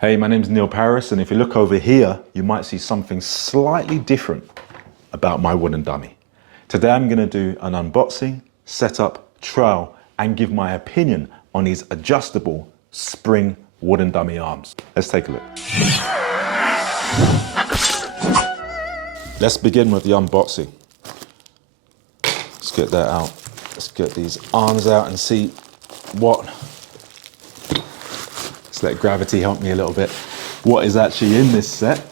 Hey, my name's Neil Parris, and if you look over here, you might see something slightly different about my wooden dummy. Today I'm gonna do an unboxing, setup, trial, and give my opinion on these adjustable spring wooden dummy arms. Let's take a look. Let's begin with the unboxing. Let's get that out. Let's get these arms out and see what, let's let gravity help me a little bit, what is actually in this set.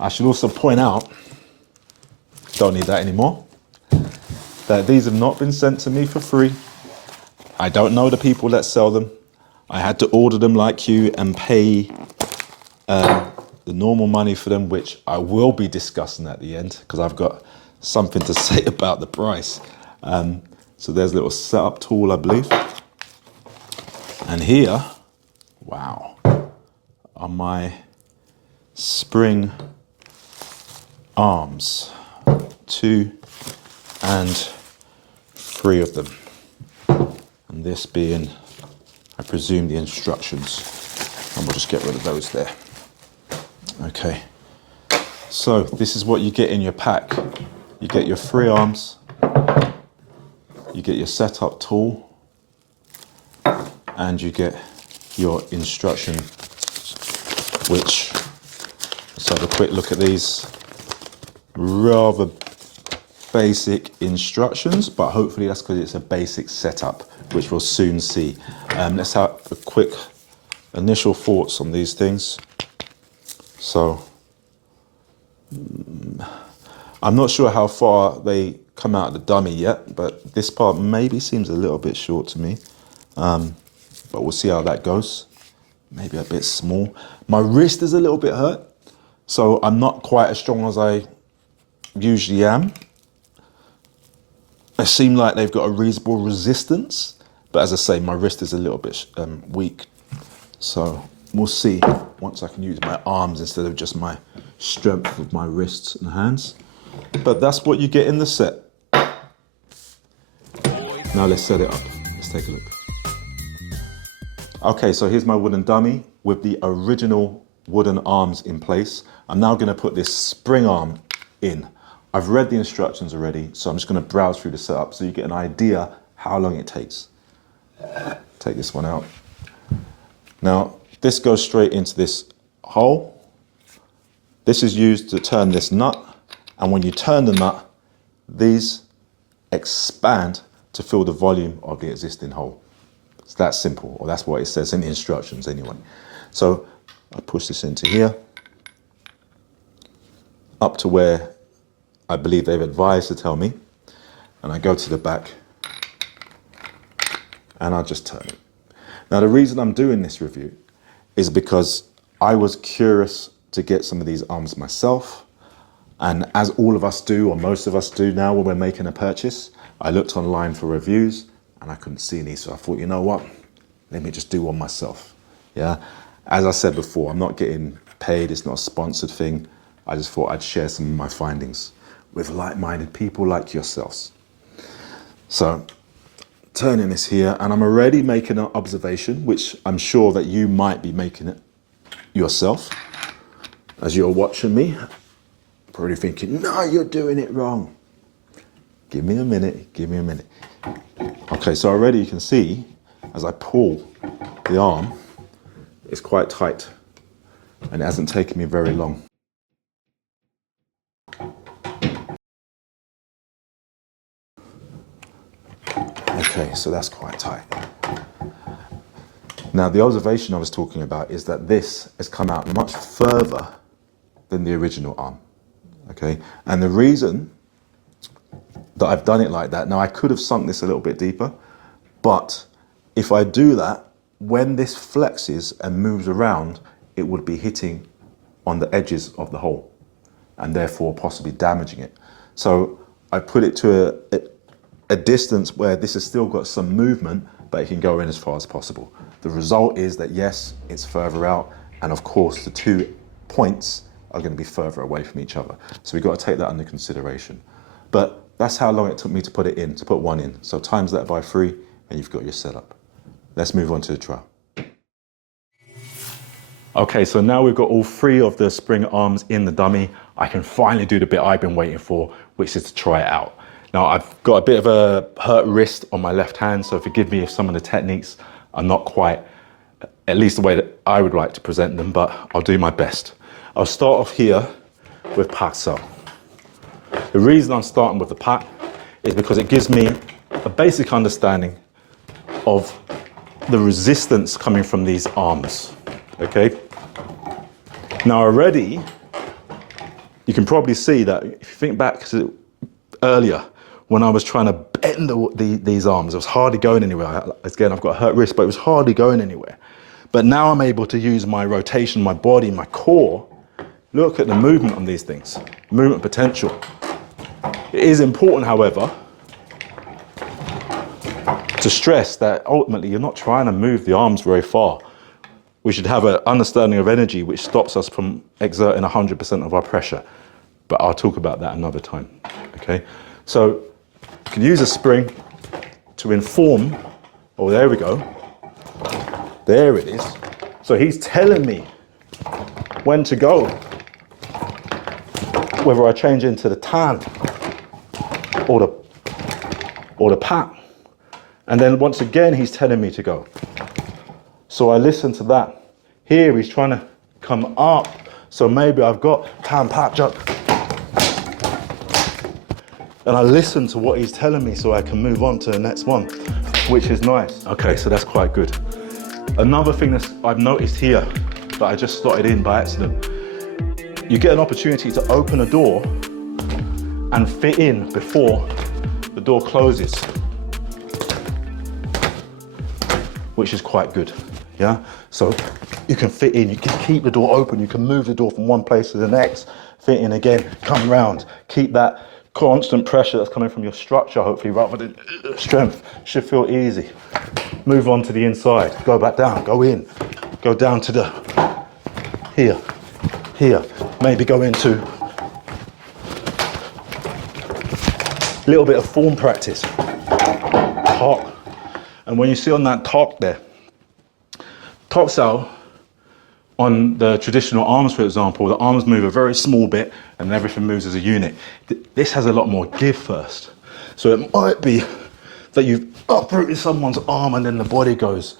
I should also point out, don't need that anymore, that these have not been sent to me for free. I don't know the people that sell them. I had to order them like you and pay the normal money for them, which I will be discussing at the end because I've got something to say about the price. So there's a little setup tool, I believe. And here, wow, are my spring arms. 2 and 3 of them. And this being, I presume, the instructions. And we'll just get rid of those there. Okay, so this is what you get in your pack. You get your 3 arms, you get your setup tool, and you get your instruction, which, let's have a quick look at these. Rather basic instructions, but hopefully that's because it's a basic setup, which we'll soon see. Let's have a quick initial thoughts on these things. So, I'm not sure how far they come out of the dummy yet, but this part maybe seems a little bit short to me. But we'll see how that goes. Maybe a bit small. My wrist is a little bit hurt, so I'm not quite as strong as I usually am. It seems like they've got a reasonable resistance, but as I say, my wrist is a little bit weak. So we'll see once I can use my arms instead of just my strength of my wrists and hands. But that's what you get in the set. Now let's set it up. Let's take a look. Okay, so here's my wooden dummy with the original wooden arms in place. I'm now gonna put this spring arm in. I've read the instructions already, so I'm just gonna browse through the setup so you get an idea how long it takes. Take this one out. Now, this goes straight into this hole. This is used to turn this nut, and when you turn the nut, these expand to fill the volume of the existing hole. It's that simple, or that's what it says in the instructions anyway. So I push this into here, up to where I believe they've advised to tell me, and I go to the back and I just turn it. Now the reason I'm doing this review is because I was curious to get some of these arms myself, and as all of us do, or most of us do now when we're making a purchase, I looked online for reviews and I couldn't see any, so I thought, you know what, let me just do one myself. Yeah, as I said before, I'm not getting paid, it's not a sponsored thing. I just thought I'd share some of my findings with like-minded people like yourselves. So, turning this here, and I'm already making an observation, which I'm sure that you might be making it yourself. As you're watching me, probably thinking, no, you're doing it wrong. Give me a minute, give me a minute. Okay, so already you can see, as I pull the arm, it's quite tight, and it hasn't taken me very long. Okay, so that's quite tight. Now, the observation I was talking about is that this has come out much further than the original arm, okay? And the reason that I've done it like that, now I could have sunk this a little bit deeper, but if I do that, when this flexes and moves around, it would be hitting on the edges of the hole and therefore possibly damaging it. So I put it to a distance where this has still got some movement, but it can go in as far as possible. The result is that yes, it's further out, and of course the 2 points are going to be further away from each other. So we've got to take that under consideration. But that's how long it took me to put it in, to put one in. So times that by 3 and you've got your setup. Let's move on to the trial. Okay, so now we've got all three of the spring arms in the dummy. I can finally do the bit I've been waiting for, which is to try it out. Now, I've got a bit of a hurt wrist on my left hand, so forgive me if some of the techniques are not quite, at least the way that I would like to present them, but I'll do my best. I'll start off here with Parris. The reason I'm starting with the Parris is because it gives me a basic understanding of the resistance coming from these arms, okay? Now already, you can probably see that if you think back to earlier, when I was trying to bend these arms, it was hardly going anywhere. Again, I've got a hurt wrist, but it was hardly going anywhere. But now I'm able to use my rotation, my body, my core. Look at the movement on these things, movement potential. It is important, however, to stress that ultimately you're not trying to move the arms very far. We should have an understanding of energy which stops us from exerting 100% of our pressure. But I'll talk about that another time, okay? So you can use a spring to inform, oh, there we go. There it is. So he's telling me when to go, whether I change into the tan or the pat. And then once again, he's telling me to go. So I listen to that. Here, he's trying to come up. So maybe I've got tan, pat, jump. And I listen to what he's telling me so I can move on to the next one, which is nice. Okay, so that's quite good. Another thing that I've noticed here that I just slotted in by accident, you get an opportunity to open a door and fit in before the door closes, which is quite good, yeah? So you can fit in, you can keep the door open, you can move the door from one place to the next, fit in again, come round, keep that constant pressure that's coming from your structure, hopefully, rather than strength. Should feel easy. Move on to the inside, go back down, go in, go down to the, here, maybe go into a little bit of form practice, talk. And when you see on that talk there, talk style, on the traditional arms, for example, the arms move a very small bit and everything moves as a unit. This has a lot more give first. So it might be that you've uprooted someone's arm and then the body goes,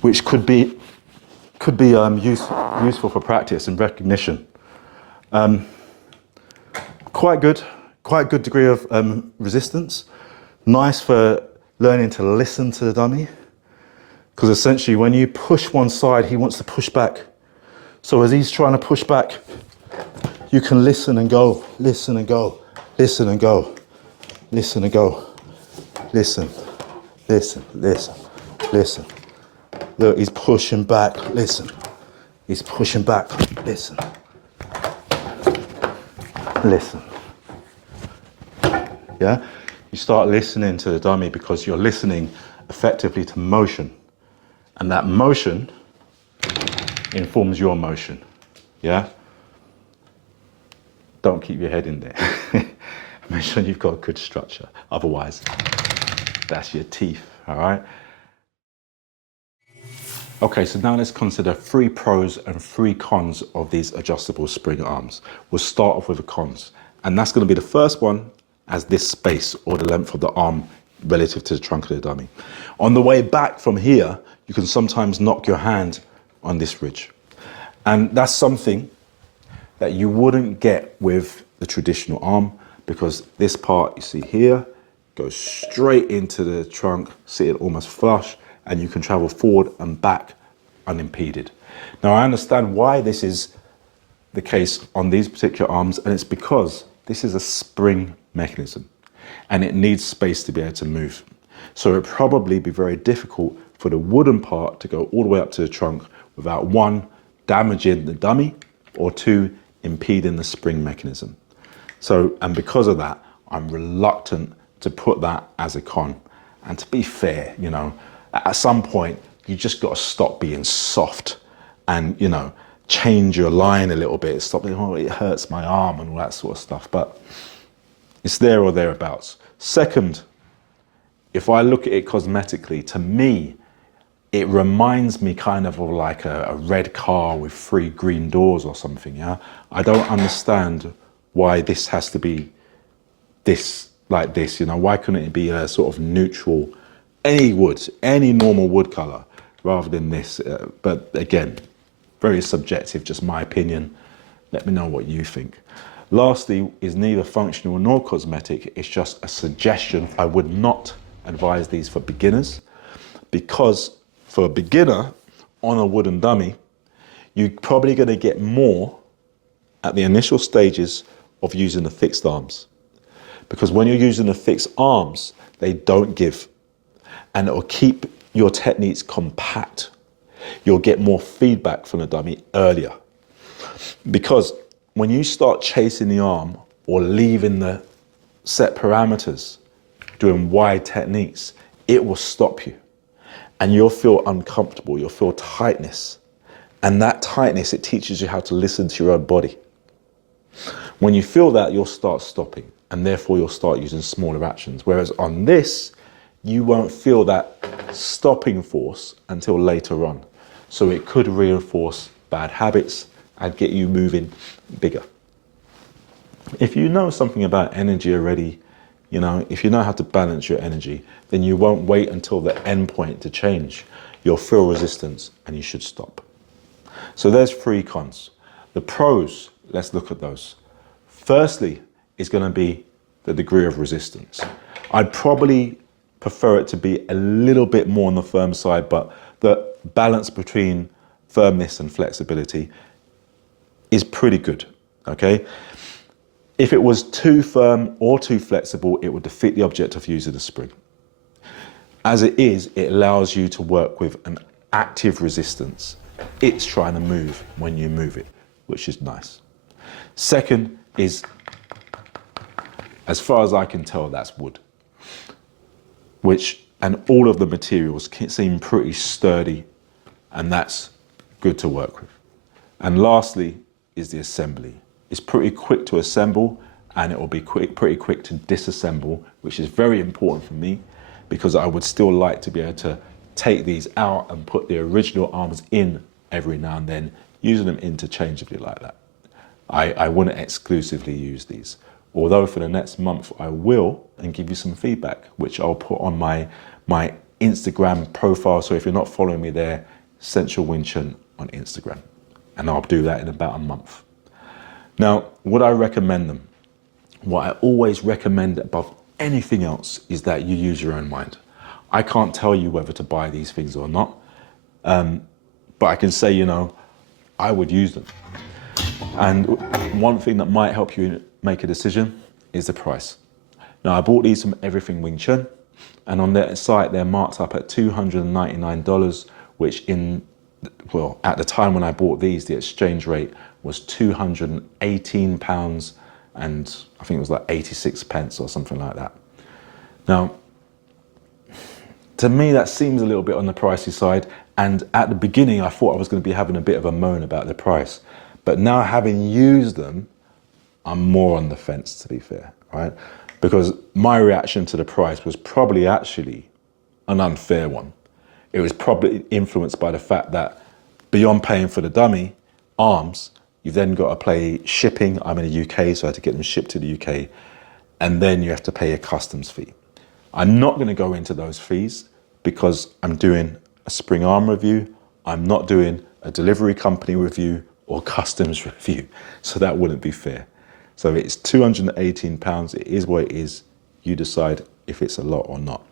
which could be useful for practice and recognition. Quite good degree of resistance. Nice for learning to listen to the dummy. Because essentially when you push one side, he wants to push back. So as he's trying to push back, you can listen and go, listen and go, listen and go, listen and go, listen, listen, listen, listen. Look, he's pushing back, listen. He's pushing back, listen. Listen. Yeah? You start listening to the dummy because you're listening effectively to motion. And that motion informs your motion, yeah? Don't keep your head in there. Make sure you've got good structure. Otherwise, that's your teeth, all right? Okay, so now let's consider 3 pros and 3 cons of these adjustable spring arms. We'll start off with the cons. And that's gonna be the first one as this space or the length of the arm relative to the trunk of the dummy. On the way back from here, you can sometimes knock your hand on this ridge. And that's something that you wouldn't get with the traditional arm because this part you see here goes straight into the trunk, sitting almost flush, and you can travel forward and back unimpeded. Now I understand why this is the case on these particular arms, and it's because this is a spring mechanism and it needs space to be able to move. So it'd probably be very difficult for the wooden part to go all the way up to the trunk without 1, damaging the dummy, or 2, impeding the spring mechanism. So, and because of that, I'm reluctant to put that as a con. And to be fair, you know, at some point, you just got to stop being soft and, you know, change your line a little bit. Stop being, oh, it hurts my arm and all that sort of stuff. But it's there or thereabouts. Second, if I look at it cosmetically, to me, it reminds me kind of like a red car with 3 green doors or something, yeah? I don't understand why this has to be this, like this, you know? Why couldn't it be a sort of neutral, any wood, any normal wood color, rather than this? But again, very subjective, just my opinion. Let me know what you think. Lastly, is neither functional nor cosmetic. It's just a suggestion. I would not advise these for beginners, because for a beginner on a wooden dummy, you're probably going to get more at the initial stages of using the fixed arms. Because when you're using the fixed arms, they don't give, and it will keep your techniques compact. You'll get more feedback from the dummy earlier. Because when you start chasing the arm or leaving the set parameters, doing wide techniques, it will stop you. And you'll feel uncomfortable, you'll feel tightness. And that tightness, it teaches you how to listen to your own body. When you feel that, you'll start stopping, and therefore you'll start using smaller actions. Whereas on this, you won't feel that stopping force until later on. So it could reinforce bad habits and get you moving bigger. If you know something about energy already, you know, if you know how to balance your energy, then you won't wait until the end point to change. You'll feel resistance and you should stop. So there's 3 cons. The pros, let's look at those. Firstly, is going to be the degree of resistance. I'd probably prefer it to be a little bit more on the firm side, but the balance between firmness and flexibility is pretty good, okay? If it was too firm or too flexible, it would defeat the object of using a spring. As it is, it allows you to work with an active resistance. It's trying to move when you move it, which is nice. Second is, as far as I can tell, that's wood, and all of the materials seem pretty sturdy, and that's good to work with. And lastly is the assembly. It's pretty quick to assemble, and it will be pretty quick to disassemble, which is very important for me, because I would still like to be able to take these out and put the original arms in every now and then, using them interchangeably like that. I wouldn't exclusively use these. Although for the next month I will, and give you some feedback, which I'll put on my Instagram profile. So if you're not following me there, Central Wing Chun on Instagram. And I'll do that in about a month. Now, would I recommend them? What I always recommend above anything else is that you use your own mind. I can't tell you whether to buy these things or not, but I can say, you know, I would use them. And one thing that might help you make a decision is the price. Now, I bought these from Everything Wing Chun, and on their site, they're marked up at $299, which at the time when I bought these, the exchange rate was £218, and I think it was like 86 pence or something like that. Now, to me, that seems a little bit on the pricey side. And at the beginning, I thought I was going to be having a bit of a moan about the price. But now, having used them, I'm more on the fence, to be fair, right? Because my reaction to the price was probably actually an unfair one. It was probably influenced by the fact that beyond paying for the dummy arms, you've then got to pay shipping. I'm in the UK, so I had to get them shipped to the UK. And then you have to pay a customs fee. I'm not going to go into those fees because I'm doing a spring arm review. I'm not doing a delivery company review or customs review. So that wouldn't be fair. So it's £218. It is what it is. You decide if it's a lot or not.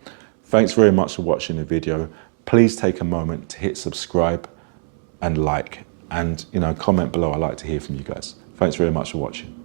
Thanks very much for watching the video. Please take a moment to hit subscribe and like, and comment below. I'd like to hear from you guys. Thanks very much for watching.